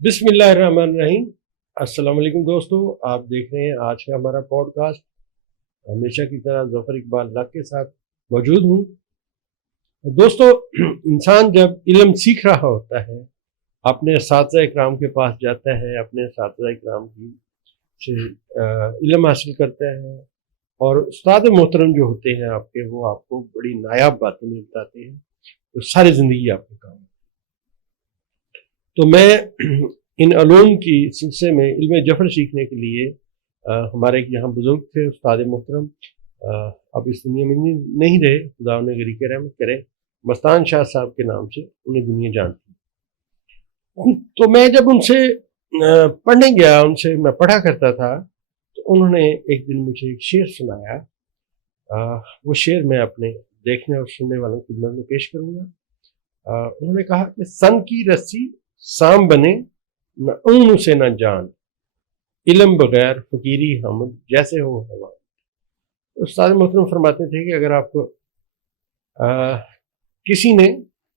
बिस्मिल्लाहिर्रहमानिर्रहीम। अस्सलाम वालेकुम दोस्तों, आप देख रहे हैं आज का हमारा पॉडकास्ट। हमेशा की तरह ज़फ़र इकबाल लक के साथ मौजूद हूँ। दोस्तों, इंसान जब इल्म सीख रहा होता है, अपने असातिज़ा इकराम के पास जाता है, अपने असातिज़ा इकराम की से इल्म हासिल करता है, और उस्ताद मोहतरम जो होते हैं आपके, वो आपको बड़ी नायाब बातें बताते हैं जो सारी ज़िंदगी आपके काम। तो मैं इन उलूम की सिलसिले में इल्म जफ़र सीखने के लिए हमारे यहाँ बुजुर्ग थे उस्ताद मोहतरम, अब इस दुनिया में नहीं रहे, खुदा उन्हें गरीक़ रहमत करे, मस्तान शाह साहब के नाम से उन्हें दुनिया जानती। तो मैं जब उनसे पढ़ने गया, उनसे मैं पढ़ा करता था, तो उन्होंने एक दिन मुझे एक शेर सुनाया। वो शेर मैं अपने देखने और सुनने वालों की खिदमत में पेश करूँगा। उन्होंने कहा कि सन की रस्सी साम बने, न ऊन उसे न जान, इल्म बगैर फकीरी हमद जैसे हो हवा। उस्ताद मोहतरम फरमाते थे कि अगर आपको किसी ने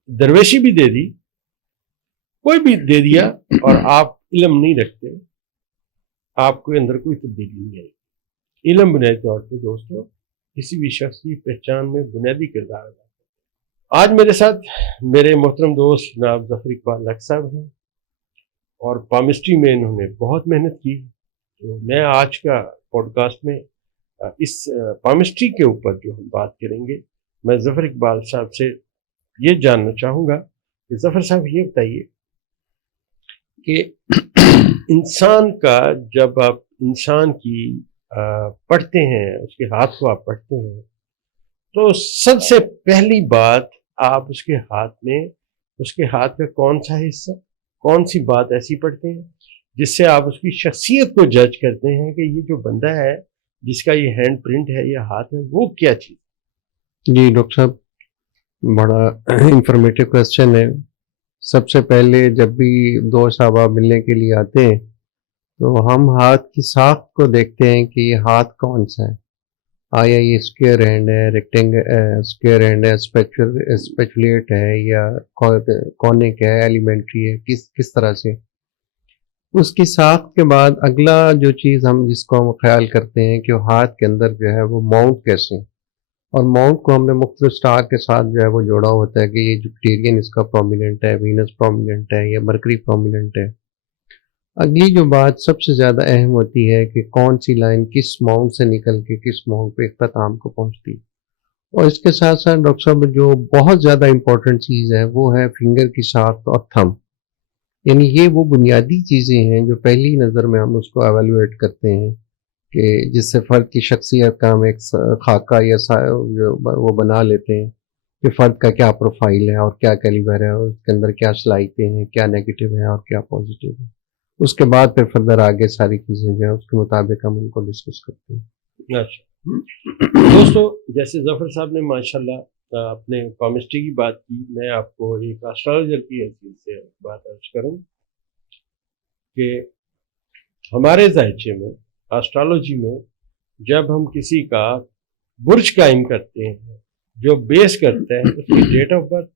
दरवेशी भी दे दी, कोई भी दे दिया, और आप इल्म नहीं रखते, आपके अंदर कोई तब्दीली नहीं आएगी। इल्म बुनियादी तौर पर दोस्तों किसी भी शख्स की पहचान में बुनियादी किरदार अदा करता है। आज मेरे साथ मेरे मोहतरम दोस्त जनाब ज़फ़र इकबाल लक साहब हैं, और पामिस्ट्री में इन्होंने बहुत मेहनत की। तो मैं आज का पॉडकास्ट में इस पामिस्ट्री के ऊपर जो हम बात करेंगे, मैं ज़फ़र इकबाल साहब से ये जानना चाहूँगा कि ज़फ़र साहब ये बताइए कि इंसान का, जब आप इंसान की पढ़ते हैं, उसके हाथ को आप पढ़ते हैं, तो सबसे पहली बात आप उसके हाथ का कौन सा हिस्सा, कौन सी बात ऐसी पढ़ते हैं जिससे आप उसकी शख्सियत को जज करते हैं कि ये जो बंदा है, जिसका ये हैंड प्रिंट है, ये हाथ है, वो क्या चीज़? जी डॉक्टर साहब, बड़ा इंफॉर्मेटिव क्वेश्चन है। सबसे पहले जब भी दो साहबा मिलने के लिए आते हैं तो हम हाथ की साख को देखते हैं कि ये हाथ कौन सा है। आया ये स्क्वायर हैंड है, रेक्टेंगल स्क्वायर हैंड है, स्पेचुलेट है, या कॉनिक है, एलिमेंट्री है, किस तरह से। उसकी साख के बाद अगला जो चीज़ हम जिसको हम ख्याल करते हैं कि हाथ के अंदर जो है वो माउंट कैसे है, और माउंट को हमने मुख्तलिफ स्टार के साथ जो है वो जोड़ा होता है कि ये जुपिटेरियन इसका प्रोमिनेंट है, वीनस प्रोमिनेंट है, या मरकरी प्रोमिनेंट है। अगली जो बात सबसे ज़्यादा अहम होती है कि कौन सी लाइन किस माउंट से निकल के किस माउंट पे इख्तिताम को पहुंचती है। और इसके साथ साथ डॉक्टर साहब जो बहुत ज़्यादा इम्पोर्टेंट चीज़ है वो है फिंगर की साख और थंब। यानी ये वो बुनियादी चीज़ें हैं जो पहली नज़र में हम उसको एवेलुएट करते हैं कि जिससे फ़र्द की शख्सियत का हम एक खाका या जो वो बना लेते हैं कि फ़र्द का क्या प्रोफाइल है और क्या कैलिबर है, और उसके अंदर क्या सलाहियतें हैं, क्या नेगेटिव है और क्या पॉजिटिव है। उसके बाद फिर फर्दर आगे सारी चीज़ें जो है उसके मुताबिक हम उनको डिस्कस करते हैं। अच्छा दोस्तों, जैसे ज़फ़र साहब ने माशाल्लाह अपने पामिस्ट्री की बात की, मैं आपको एक एस्ट्रोलॉजर की हैसियत से बात अर्ज करूँ कि हमारे ज़ायचे में, एस्ट्रोलॉजी में, जब हम किसी का बुर्ज कायम करते हैं, जो बेस करता है उसकी date of birth,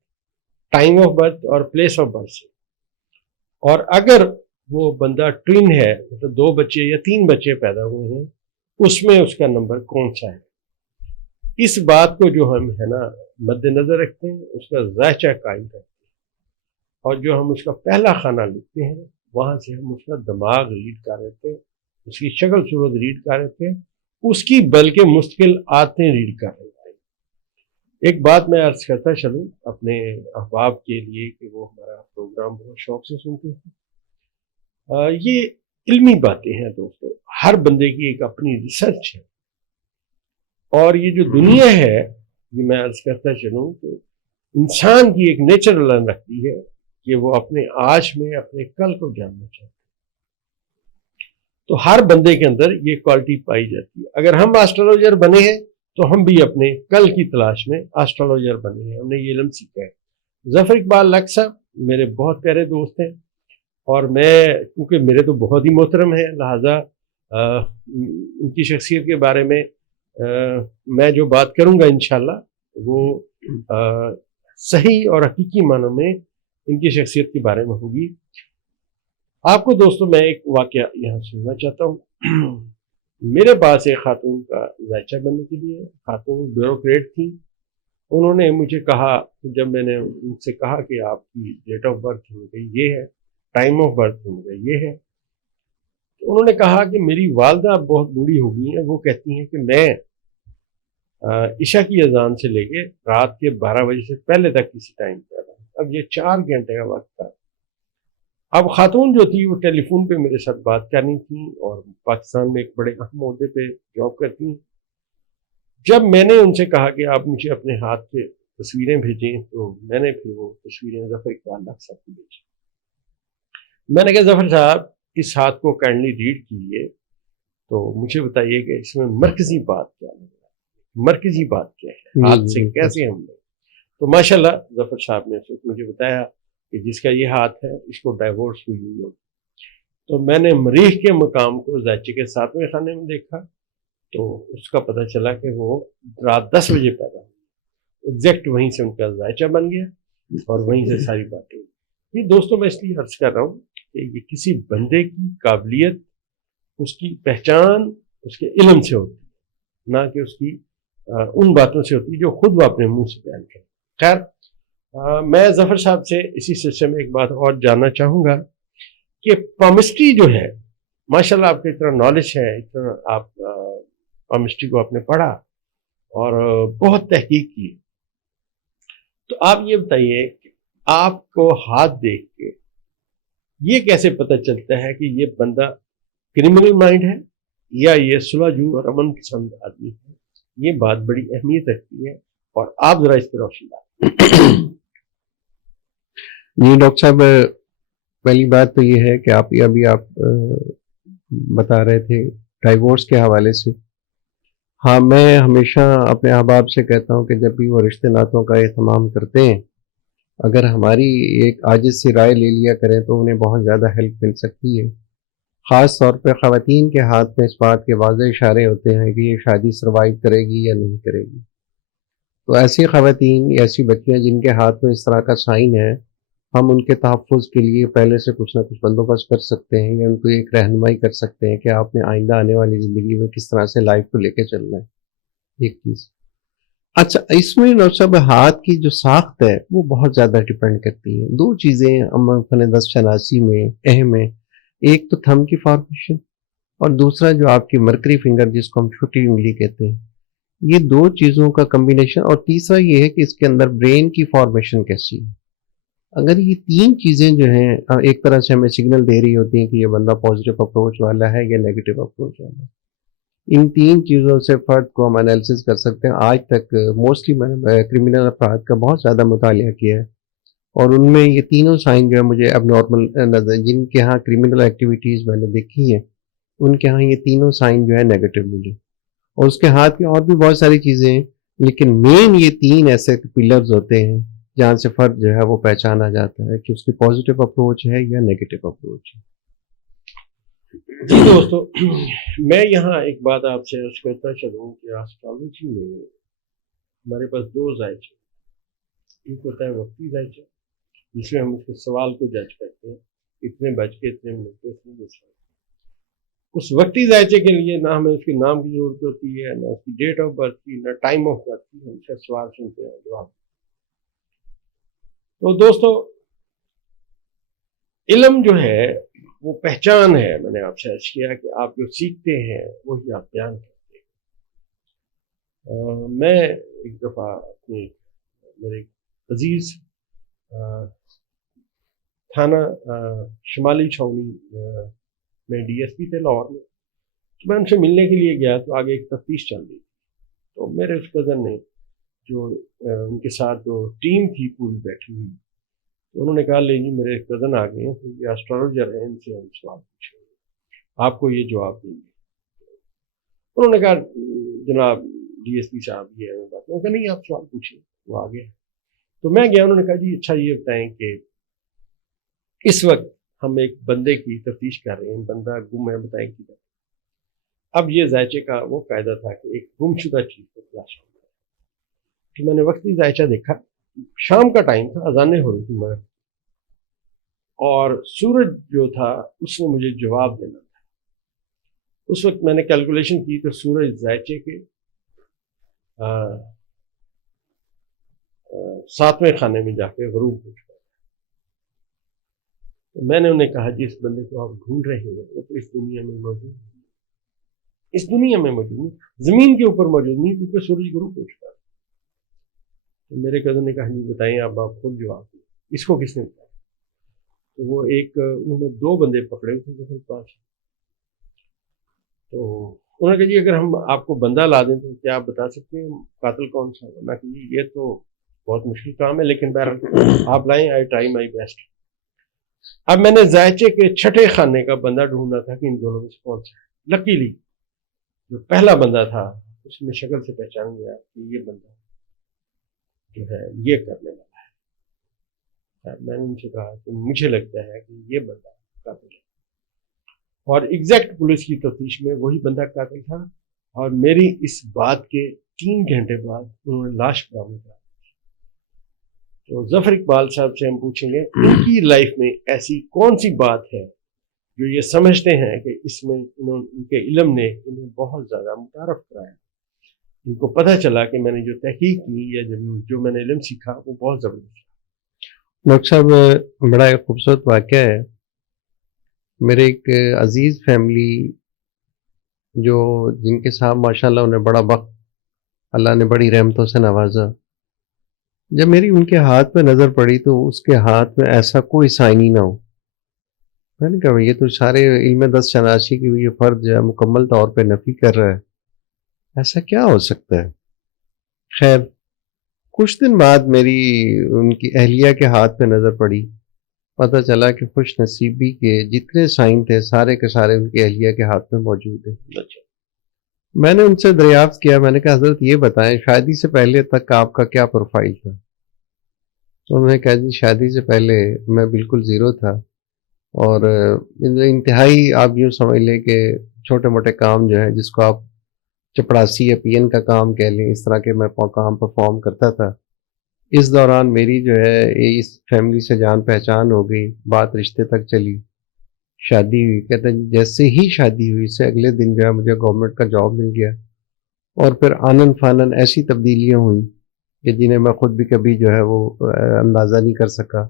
time of birth और प्लेस ऑफ बर्थ से, और अगर वो बंदा ट्विन है, मतलब 2 बच्चे या 3 बच्चे पैदा हुए हैं, उसमें उसका नंबर कौन सा है, इस बात को जो हम है ना मद्देनजर रखते हैं, उसका ज़ायचा कायम करते हैं, और जो हम उसका पहला खाना लिखते हैं, वहाँ से हम उसका दिमाग रीड कर लेते हैं, उसकी शक्ल सूरत रीड कर लेते हैं, उसकी बल्कि मुस्तकिल आदतें रीड कर लेते हैं। एक बात मैं अर्ज करता चलूँ अपने अहबाब के लिए कि वो हमारा प्रोग्राम बहुत शौक से सुनते हैं। ये इल्मी बातें हैं दोस्तों, हर बंदे की एक अपनी रिसर्च है, और ये जो दुनिया है, ये मैं अर्ज करता चलूँ कि इंसान की एक नेचुरल रखती है कि वो अपने आज में अपने कल को जानना चाहता है। तो हर बंदे के अंदर ये क्वालिटी पाई जाती है। अगर हम एस्ट्रोलॉजर बने हैं तो हम भी अपने कल की तलाश में एस्ट्रोलॉजर बने हैं, हमने ये इल्म सीखा है। ज़फ़र इकबाल लक साहब मेरे बहुत प्यारे दोस्त हैं, और मैं, क्योंकि मेरे तो बहुत ही मोहतरम है, लिहाजा उनकी शख्सियत के बारे में मैं जो बात करूँगा इंशाल्लाह वो सही और हकीकी मानों में इनकी शख्सियत के बारे में होगी। आपको दोस्तों मैं एक वाकया यहाँ सुनना चाहता हूँ। मेरे पास एक खातून का जायचा बनने के लिए, खातून ब्यूरोक्रेट थी। उन्होंने मुझे कहा कि जब मैंने उनसे कहा कि आपकी डेट ऑफ बर्थ उनका ये है, टाइम ऑफ बर्थ उनका ये है, तो उन्होंने कहा कि मेरी वालदा बहुत बूढ़ी हो गई हैं, वो कहती हैं कि मैं इशा की अजान से लेके रात के 12 बजे से पहले तक किसी टाइम पे रहा। अब ये 4 घंटे का वक्त था। अब खातून जो थी वो टेलीफोन पे मेरे साथ बात करनी थी और पाकिस्तान में एक बड़े अहम ओहदे पे जॉब करती हैं। जब मैंने उनसे कहा कि आप मुझे अपने हाथ के तस्वीरें भेजें, तो मैंने फिर वो तस्वीरें ज़फ़र इकबाल लाख साहब को भेजी। मैंने कहा ज़फ़र साहब इस हाथ को काइंडली रीड कीजिए, तो मुझे बताइए कि इसमें मरकजी बात क्या है, मरकजी बात क्या है, हाथ से कैसे हमने। तो माशाल्लाह ज़फ़र साहब ने मुझे बताया कि जिसका ये हाथ है इसको डाइवोर्स हुई हुई होगी। तो मैंने मरीख के मकाम को जायचे के 7वें खाने में देखा, तो उसका पता चला कि वो रात 10 बजे पैदा हुई। एग्जैक्ट वहीं से उनका जायचा बन गया और वहीं से सारी बातें। ये दोस्तों मैं इसलिए अर्ज कर रहा हूँ कि ये किसी बंदे की काबिलियत, उसकी पहचान उसके इल्म से होती है, ना कि उसकी उन बातों से होती है जो खुद वो अपने मुंह से बयान करे। खैर मैं ज़फ़र साहब से इसी सिलसिले में एक बात और जानना चाहूँगा कि पामिस्ट्री जो है, माशाल्लाह आपको इतना नॉलेज है, इतना आप पामिस्ट्री को आपने पढ़ा और बहुत तहकीक की, तो आप ये बताइए कि आपको हाथ देख के ये कैसे पता चलता है कि ये बंदा क्रिमिनल माइंड है या ये सुलझू और अमन पसंद आदमी है? ये बात बड़ी अहमियत रखती है और आप जरा इस पर रोशनी डालें। जी डॉक्टर साहब, पहली बात तो ये है कि आप बता रहे थे डाइवोर्स के हवाले से। हाँ, मैं हमेशा अपने अहबाब से कहता हूँ कि जब भी वो रिश्ते नातों का एहतमाम करते हैं, अगर हमारी एक आजिज़ सी राय ले लिया करें तो उन्हें बहुत ज़्यादा हेल्प मिल सकती है। ख़ास तौर पे ख़वातीन के हाथ में इस बात के वाज़ेह इशारे होते हैं कि ये शादी सर्वाइव करेगी या नहीं करेगी। तो ऐसी ख़वातीन, ऐसी बच्चियाँ जिनके हाथ में इस तरह का साइन है, हम उनके तहफ़्फ़ुज़ के लिए पहले से कुछ ना कुछ बंदोबस्त कर सकते हैं या उनको एक रहनुमाई कर सकते हैं कि आपने आइंदा आने वाली ज़िंदगी में किस तरह से लाइफ को लेके चलना है, एक चीज़। अच्छा, इसमें डॉक्टर साहब हाथ की जो साख्त है वो बहुत ज़्यादा डिपेंड करती है। 2 चीज़ें फन दस्त शनासी में अहम है, एक तो थंब की फॉर्मेशन और दूसरा जो आपकी मरकरी फिंगर जिसको हम छोटी उंगली कहते हैं। ये 2 चीज़ों का कॉम्बिनेशन, और तीसरा ये है कि इसके अंदर ब्रेन की फॉर्मेशन कैसी है। अगर ये 3 चीज़ें जो हैं एक तरह से हमें सिग्नल दे रही होती हैं कि ये बंदा पॉजिटिव अप्रोच वाला है या नेगेटिव अप्रोच वाला है। इन 3 चीज़ों से फ़र्द को हम एनालिसिस कर सकते हैं। आज तक मोस्टली मैंने क्रिमिनल अपराध का बहुत ज़्यादा मुतालिया किया है और उनमें ये तीनों साइन जो है मुझे एबनॉर्मल नज़र, जिनके यहाँ क्रिमिनल एक्टिविटीज़ मैंने देखी हैं, उनके यहाँ ये तीनों साइन जो है नेगेटिव मिले। और उसके हाथ की और भी बहुत सारी चीज़ें हैं, लेकिन मेन ये 3 ऐसे पिलर्स होते हैं जहाँ से फ़र्द जो है वो पहचाना जाता है कि उसकी पॉजिटिव अप्रोच है या नेगेटिव अप्रोच है। जी दोस्तों, मैं यहाँ एक बात आपसे अर्ज करता चलूँ कि एस्ट्रोलॉजी में हमारे पास 2 जायचे। एक होता है वक्ती जायचा, जिसमें हम उसके सवाल को जज करते हैं, इतने बज के इतने मिनट पे इतने बज के। उस वक्ती जायचे के लिए ना हमें उसके नाम की जरूरत होती है, ना उसकी डेट ऑफ बर्थ की, ना टाइम ऑफ बर्थ की। हम उसका सवाल सुनते हैं, जवाब। तो दोस्तों, इल्म जो है वो पहचान है। मैंने आपसे अर्ज किया कि आप जो सीखते हैं वही आप बयान करते हैं। मैं एक दफ़ा अपने मेरे अजीज थाना शुमाली छावनी में डीएसपी थे लाहौर में, तो मैं उनसे मिलने के लिए गया, तो आगे एक तफ्तीश चल रही थी। तो मेरे उस कज़न ने जो उनके साथ जो टीम थी पूरी बैठी हुई, तो उन्होंने कहा ले जी मेरे कज़न आ गए हैं, तो ये एस्ट्रोलॉजर हैं, इनसे हम सवाल पूछेंगे, आपको ये जवाब देंगे। उन्होंने कहा जनाब डीएसपी साहब ये है बात। उन्होंने कहा नहीं आप सवाल पूछिए, वो आ गए। तो मैं गया, उन्होंने कहा जी अच्छा ये बताएं कि इस वक्त हम एक बंदे की तफ्तीश कर रहे हैं, बंदा गुम है, बताएं किधर। अब ये जायचे का वो कायदा था कि एक गुमशुदा चीज़ को तलाश करना। तो मैंने वक्ती जायचा देखा, शाम का टाइम था, अजानें हो रही थी मगर اور سورج جو تھا اس نے مجھے جواب دینا تھا. اس وقت میں نے کیلکولیشن کی تو سورج زائچے کے 7ویں خانے میں جا کے غروب ہو چکا. تو میں نے انہیں کہا جس بندے کو آپ ڈھونڈ رہے ہیں وہ تو اس دنیا میں موجود نہیں, اس دنیا میں موجود نہیں, زمین کے اوپر موجود نہیں, کیونکہ سورج غروب ہو چکا. تو میرے کزن نے کہا نہیں بتائیں آپ خود جواب دیں, اس کو کس نے بتایا؟ تو وہ انہوں نے 2 بندے پکڑے ہوئے تھے ظفر اقبال. تو انہوں نے کہا جی اگر ہم آپ کو بندہ لا دیں تو کیا آپ بتا سکتے ہیں قاتل کون سا ہوگا؟ میں کہا جی یہ تو بہت مشکل کام ہے, لیکن بہرحال آپ لائیں, آئی ٹرائی مائی بیسٹ. اب میں نے زائچے کے 6 خانے کا بندہ ڈھونڈنا تھا کہ ان دونوں میں سے کون سا ہے. لکیلی جو پہلا بندہ تھا اس میں شکل سے پہچان گیا کہ یہ بندہ جو ہے یہ کرنے والا ہے. میں نے ان سے کہا کہ مجھے لگتا ہے کہ یہ بندہ قاتل ہے, اور ایگزیکٹ پولیس کی تفتیش میں وہی بندہ قاتل تھا. اور میری اس بات کے 3 گھنٹے بعد انہوں نے لاش برآمد کرا. تو ظفر اقبال صاحب سے ہم پوچھیں گے ان کی لائف میں ایسی کون سی بات ہے جو یہ سمجھتے ہیں کہ اس میں ان کے علم نے انہیں بہت زیادہ متعارف کرایا, ان کو پتہ چلا کہ میں نے جو تحقیق کی یا جو میں نے علم سیکھا وہ بہت زبردست. ڈاکٹر صاحب بڑا ایک خوبصورت واقعہ ہے. میرے ایک عزیز فیملی جو جن کے ساتھ ماشاء اللہ انہیں بڑا وقت اللہ نے بڑی رحمتوں سے نوازا, جب میری ان کے ہاتھ پہ نظر پڑی تو اس کے ہاتھ میں ایسا کوئی سائن ہی نہ ہو. میں نے کہا یہ تو سارے علم 10 شناسی کی یہ فرض جو ہے مکمل طور پہ نفی کر رہا ہے, ایسا کیا ہو سکتا ہے؟ خیر کچھ دن بعد میری ان کی اہلیہ کے ہاتھ پہ نظر پڑی, پتہ چلا کہ خوش نصیبی کے جتنے سائن تھے سارے کے سارے ان کی اہلیہ کے ہاتھ میں موجود ہیں. میں نے ان سے دریافت کیا, میں نے کہا حضرت یہ بتائیں شادی سے پہلے تک آپ کا کیا پروفائل تھا؟ تو انہوں نے کہا جی شادی سے پہلے میں بالکل زیرو تھا, اور انتہائی آپ یوں سمجھ لیں کہ چھوٹے موٹے کام جو ہے جس کو آپ چپڑاسی یا پی این کا کام کہہ لیں, اس طرح کے میں کام پرفارم کرتا تھا. اس دوران میری جو ہے اس فیملی سے جان پہچان ہو گئی, بات رشتے تک چلی, شادی ہوئی. کہتے ہیں جیسے ہی شادی ہوئی سے اگلے دن جو ہے مجھے گورنمنٹ کا جاب مل گیا, اور پھر آنن فانن ایسی تبدیلیاں ہوئیں کہ جنہیں میں خود بھی کبھی جو ہے وہ اندازہ نہیں کر سکا,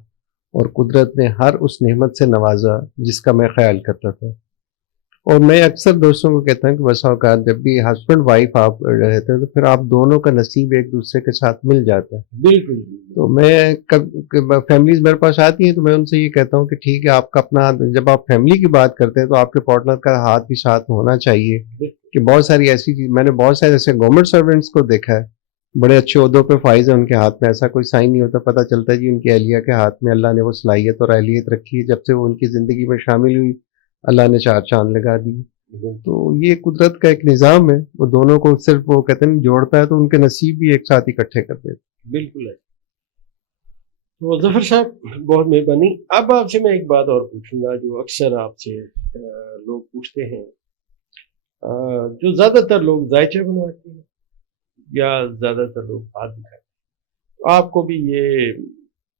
اور قدرت نے ہر اس نعمت سے نوازا جس کا میں خیال کرتا تھا. اور میں اکثر دوستوں کو کہتا ہوں کہ بسا اوقات جب بھی ہسبینڈ وائف آپ رہتے ہیں تو پھر آپ دونوں کا نصیب ایک دوسرے کے ساتھ مل جاتا ہے. بالکل. تو میں فیملیز میرے پاس آتی ہیں تو میں ان سے یہ کہتا ہوں کہ ٹھیک ہے آپ کا اپنا, جب آپ فیملی کی بات کرتے ہیں تو آپ کے پارٹنر کا ہاتھ بھی ساتھ ہونا چاہیے. کہ بہت ساری ایسی چیز میں نے بہت سارے ایسے گورنمنٹ سرونٹس کو دیکھا ہے, بڑے اچھے عہدوں پہ فائز ہیں, ان کے ہاتھ میں ایسا کوئی سائن نہیں ہوتا, پتہ چلتا ہے جی ان کی اہلیہ کے ہاتھ میں اللہ نے وہ صلاحیت اور اہلیت رکھی ہے. جب سے وہ ان کی زندگی میں شامل ہوئی اللہ نے 4 چاند لگا دی. تو یہ قدرت کا ایک نظام ہے, وہ دونوں کو صرف وہ کہتے ہیں جوڑتا ہے تو ان کے نصیب بھی ایک ساتھ اکٹھے کر دیتے. بالکل ہے. تو ظفر صاحب بہت مہربانی. اب آپ سے میں ایک بات اور پوچھوں گا جو اکثر آپ سے لوگ پوچھتے ہیں, جو زیادہ تر لوگ ذائچہ بنواتے ہیں یا زیادہ تر لوگ ہاتھ دکھاتے ہیں, آپ کو بھی یہ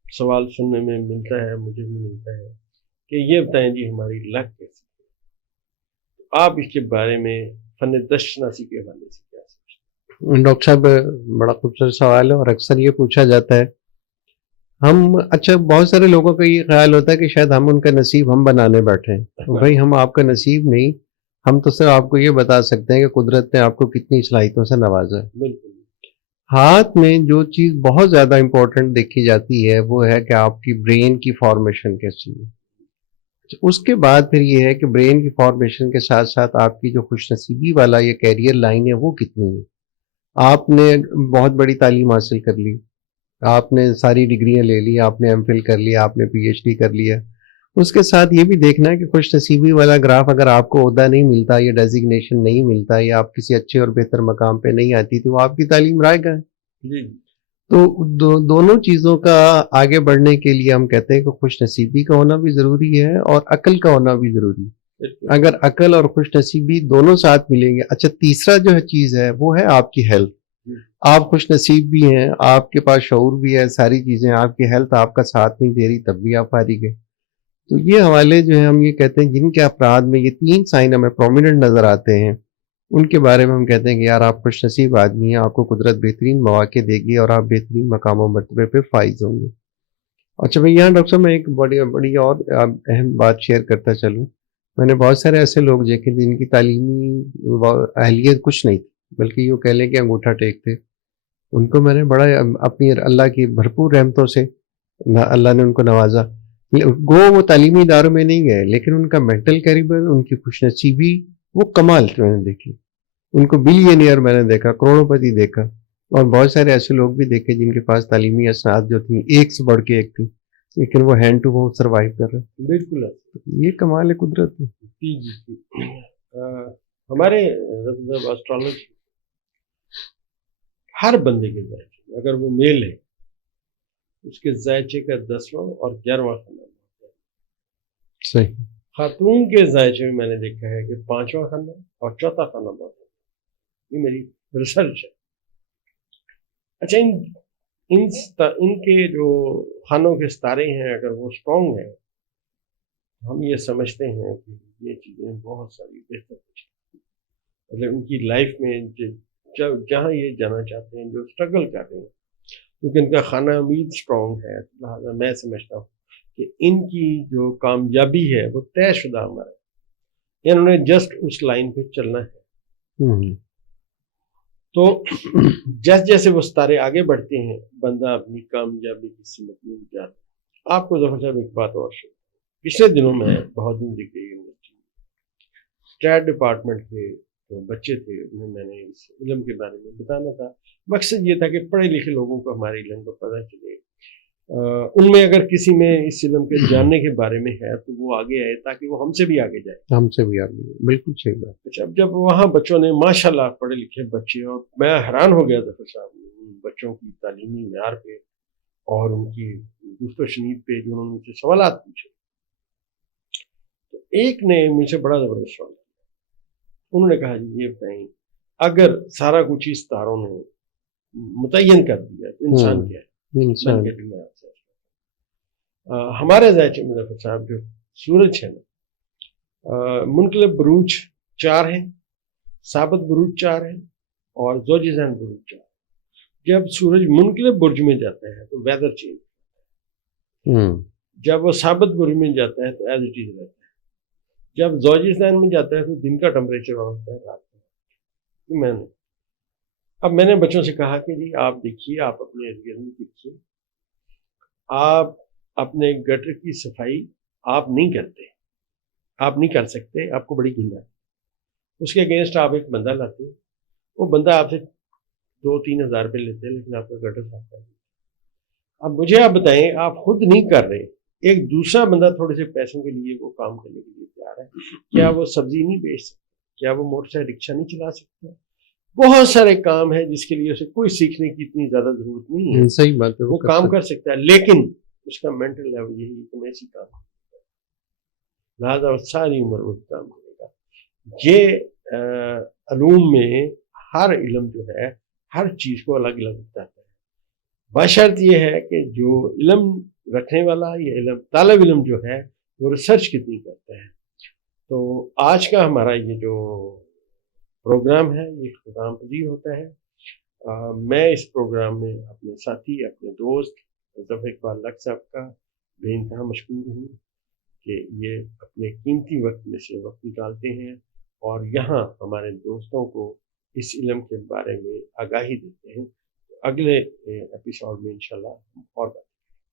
سوال سننے میں ملتا ہے, مجھے بھی ملتا ہے کہ یہ بتائیں جی ہماری لک کیسی ہے. آپ اس کے بارے میں فن دستشناسی کے حوالے سے کیا سمجھتے ہیں؟ ڈاکٹر صاحب بڑا خوبصورت سوال ہے, اور اکثر یہ پوچھا جاتا ہے. اچھا بہت سارے لوگوں کا یہ خیال ہوتا ہے کہ شاید ہم ان کا نصیب ہم بنانے بیٹھے ہیں. بھائی ہم آپ کا نصیب نہیں, ہم تو صرف آپ کو یہ بتا سکتے ہیں کہ قدرت نے آپ کو کتنی صلاحیتوں سے نوازا ہے. بالکل. ہاتھ میں جو چیز بہت زیادہ امپورٹنٹ دیکھی جاتی ہے وہ ہے کہ آپ کی برین کی فارمیشن کیسی ہے. اس کے بعد پھر یہ ہے کہ برین کی فارمیشن کے ساتھ ساتھ آپ کی جو خوش نصیبی والا یہ کیریئر لائن ہے وہ کتنی ہے. آپ نے بہت بڑی تعلیم حاصل کر لی, آپ نے ساری ڈگریاں لے لی, آپ نے ایم فل کر لیا, آپ نے پی ایچ ڈی کر لیا. اس کے ساتھ یہ بھی دیکھنا ہے کہ خوش نصیبی والا گراف اگر آپ کو عہدہ نہیں ملتا یا ڈیزگنیشن نہیں ملتا یا آپ کسی اچھے اور بہتر مقام پہ نہیں آتی تو وہ آپ کی تعلیم رائے گا. جی. تو دونوں چیزوں کا آگے بڑھنے کے لیے ہم کہتے ہیں کہ خوش نصیبی کا ہونا بھی ضروری ہے اور عقل کا ہونا بھی ضروری ہے. اگر عقل اور خوش نصیبی دونوں ساتھ ملیں گے. اچھا تیسرا جو چیز ہے وہ ہے آپ کی ہیلتھ. آپ خوش نصیب بھی ہیں, آپ کے پاس شعور بھی ہے, ساری چیزیں, آپ کی ہیلتھ آپ کا ساتھ نہیں دے رہی تب بھی آپ فارغ ہیں. تو یہ حوالے جو ہیں ہم یہ کہتے ہیں جن کے افراد میں یہ 3 سائن ہمیں پرومیننٹ نظر آتے ہیں ان کے بارے میں ہم کہتے ہیں کہ یار آپ خوش نصیب آدمی ہیں، آپ کو قدرت بہترین مواقع دے گی اور آپ بہترین مقام و مرتبے پہ فائز ہوں گے۔ اچھا میں یہاں ڈاکٹر صاحب میں ایک بڑی اور اہم بات شیئر کرتا چلوں، میں نے بہت سارے ایسے لوگ دیکھے جن کی تعلیمی اہلیت کچھ نہیں تھی، بلکہ یوں کہہ لیں کہ انگوٹھا ٹیک تھے۔ ان کو میں نے بڑا اپنی اللہ کی بھرپور رحمتوں سے اللہ نے ان کو نوازا، گو وہ تعلیمی اداروں میں نہیں گئے لیکن ان کا مینٹل کیریبر، ان کی خوش نصیبی وہ کمال میں نے دیکھی۔ ان کو بلینئر میں نے دیکھا، کروڑوں پتی دیکھا، اور بہت سارے ایسے لوگ بھی دیکھے جن کے پاس تعلیمی اسناد جو تھیں ایک سے بڑھ کے ایک تھی لیکن وہ ہینڈ ٹو ماؤتھ سروائیو کر رہے۔ بالکل یہ کمال ہے قدرت ہے۔ جی ہمارے اسٹرالوجی ہر بندے کے ذائچے اگر وہ میل ہے اس کے ذائچے کا 10واں اور 11واں خانہ ہوتا ہے۔ صحیح۔ خاتون کے ذائچے میں میں نے دیکھا ہے کہ 5واں خانہ اور 4تھا خانہ ہوتا ہے۔ یہ میری ریسرچ ہے۔ اچھا ان کے جو خانوں کے ستارے ہیں اگر وہ اسٹرانگ ہیں ہم یہ سمجھتے ہیں کہ یہ چیزیں بہت ساری بہتر ہو جائیں، مطلب ان کی لائف میں جہاں یہ جانا چاہتے ہیں، جو اسٹرگل کر رہے ہیں، کیونکہ ان کا خانہ امید اسٹرانگ ہے، لہٰذا میں سمجھتا ہوں کہ ان کی جو کامیابی ہے وہ طے شدہ عمر ہے، انہوں نے جسٹ اس لائن پہ چلنا ہے۔ تو جیسے جیسے وہ ستارے آگے بڑھتے ہیں بندہ اپنی کامیابی کی سمت میں جاتا ہے۔ آپ کو ظفر صاحب ایک بات اور شیئر، پچھلے دنوں میں بہت دن دکھ گئی یونیورسٹی میں اسٹیٹ ڈپارٹمنٹ کے جو بچے تھے انہیں میں نے اس علم کے بارے میں بتانا تھا۔ مقصد یہ تھا کہ پڑھے لکھے لوگوں کو ہمارے علم کا پتہ چلے، ان میں اگر کسی میں اس علم کے جاننے کے بارے میں ہے تو وہ آگے آئے تاکہ وہ ہم سے بھی آگے جائے۔ ہم سے بھی آگے، بالکل صحیح بات۔ اچھا جب وہاں بچوں نے ماشاءاللہ پڑھے لکھے بچے، اور میں حیران ہو گیا ظفر صاحب ان بچوں کی تعلیمی معیار پہ اور ان کی گفت و شنید پہ جو انہوں نے مجھ سے سوالات پوچھے، تو ایک نے مجھ سے بڑا زبردست سوال کیا۔ انہوں نے کہا جی یہ بتائیں اگر سارا کچھ اس ستاروں نے متعین کر دیا تو انسان کیا ہے؟ انسان ہمارے ذائچے میں ظفر صاحب جو سورج ہے نا، منقلب بروج 4 ہیں، ثابت بروج 4 ہیں اور زوجی ذہن بروج 4۔ جب سورج منقلب برج میں جاتا ہے تو ویدر چینج ہوتا ہے، جب وہ ثابت برج میں جاتا ہے تو ایز اٹ از رہتا ہے، جب زوجی ذہن میں جاتا ہے تو دن کا ٹمپریچر اور ہوتا ہے رات کا۔ اب میں نے بچوں سے کہا کہ جی آپ دیکھیے، آپ اپنے ارد گرد میں دیکھیے، آپ اپنے گٹر کی صفائی آپ نہیں کرتے، آپ نہیں کر سکتے، آپ کو بڑی گھن ہے، اس کے اگینسٹ آپ ایک بندہ لاتے ہیں، وہ بندہ آپ سے 2-3 ہزار روپے لیتے ہیں لیکن آپ کا گٹر صاف کر دیتے۔ اب مجھے آپ بتائیں، آپ خود نہیں کر رہے، ایک دوسرا بندہ تھوڑے سے پیسوں کے لیے وہ کام کرنے کے لیے تیار ہے، کیا وہ سبزی نہیں بیچ سکتا؟ کیا وہ موٹر سائیکل رکشہ نہیں چلا سکتا؟ بہت سارے کام ہیں جس کے لیے اسے کوئی سیکھنے کی اتنی زیادہ ضرورت نہیں ہے، صحیح بات ہے، وہ کام کر سکتا ہے، لیکن اس کا مینٹل لیول یہی ہے کہ میں اسی کام کروں گا، لہٰذا وہ ساری عمر وہ کام کرے گا۔ یہ علوم میں ہر علم جو ہے ہر چیز کو الگ الگ بتاتا ہے، بشرط یہ ہے کہ جو علم رکھنے والا یہ علم طالب علم جو ہے وہ ریسرچ کتنی کرتا ہے۔ تو آج کا ہمارا یہ جو پروگرام ہے یہ اختتام پذیر ہوتا ہے۔ میں اس پروگرام میں اپنے ساتھی، اپنے دوست ظفر اقبال لق صاحب کا بے انتہا مشکور ہوں کہ یہ اپنے قیمتی وقت میں سے وقت نکالتے ہیں اور یہاں ہمارے دوستوں کو اس علم کے بارے میں آگاہی دیتے ہیں۔ اگلے ایپیسوڈ میں انشاءاللہ اور